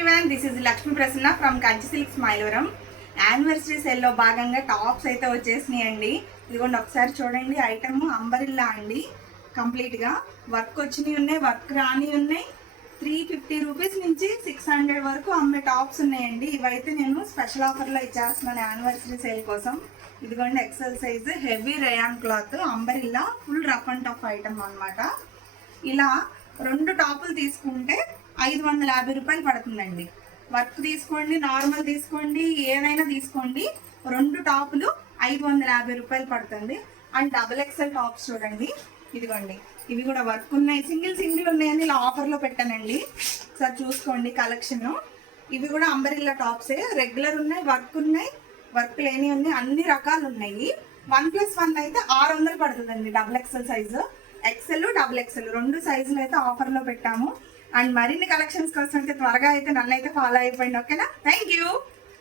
Everyone, this is Lakshmi Prasanna from Kanchi silks Mylavaram. Anniversary సేల్లో భాగంగా tops అయితే వచ్చేసినాయండి. ఇదిగోండి ఒకసారి చూడండి. ఐటమ్ అంబరిల్లా అండి. కంప్లీట్గా వర్క్ వచ్చినవి ఉన్నాయి, వర్క్ రాని ఉన్నాయి. 350 రూపీస్ నుంచి 600 వరకు అమ్మే టాప్స్ ఉన్నాయండి. ఇవైతే నేను స్పెషల్ ఆఫర్లో ఇచ్చేస్తున్నాను యానివర్సరీ సేల్ కోసం. ఇదిగోండి XL size heavy rayon cloth umbrella full rough and tough item అనమాట. ఇలా 2 టాపులు తీసుకుంటే 550 రూపాయలు పడుతుందండి. వర్క్ తీసుకోండి, నార్మల్ తీసుకోండి, ఏదైనా తీసుకోండి, 2 టాపులు 550 రూపాయలు పడుతుంది. అండ్ డబుల్ ఎక్సెల్ టాప్స్ చూడండి. ఇదిగోండి, ఇవి కూడా వర్క్ ఉన్నాయి, సింగిల్ ఉన్నాయని ఇలా ఆఫర్లో పెట్టానండి. ఒకసారి చూసుకోండి కలెక్షన్. ఇవి కూడా అంబరిల్లా టాప్సే, రెగ్యులర్ ఉన్నాయి, వర్క్ లేని ఉన్నాయి, అన్ని రకాలు ఉన్నాయి. 1+1 అయితే 600 పడుతుందండి. Double XL size, XL double XL 2 సైజులు అయితే ఆఫర్లో పెట్టాము. అండ్ మరిన్ని కలెక్షన్స్ కోసం అయితే త్వరగా అయితే నన్ను అయితే ఫాలో అయిపోయింది. ఓకేనా? Thank you.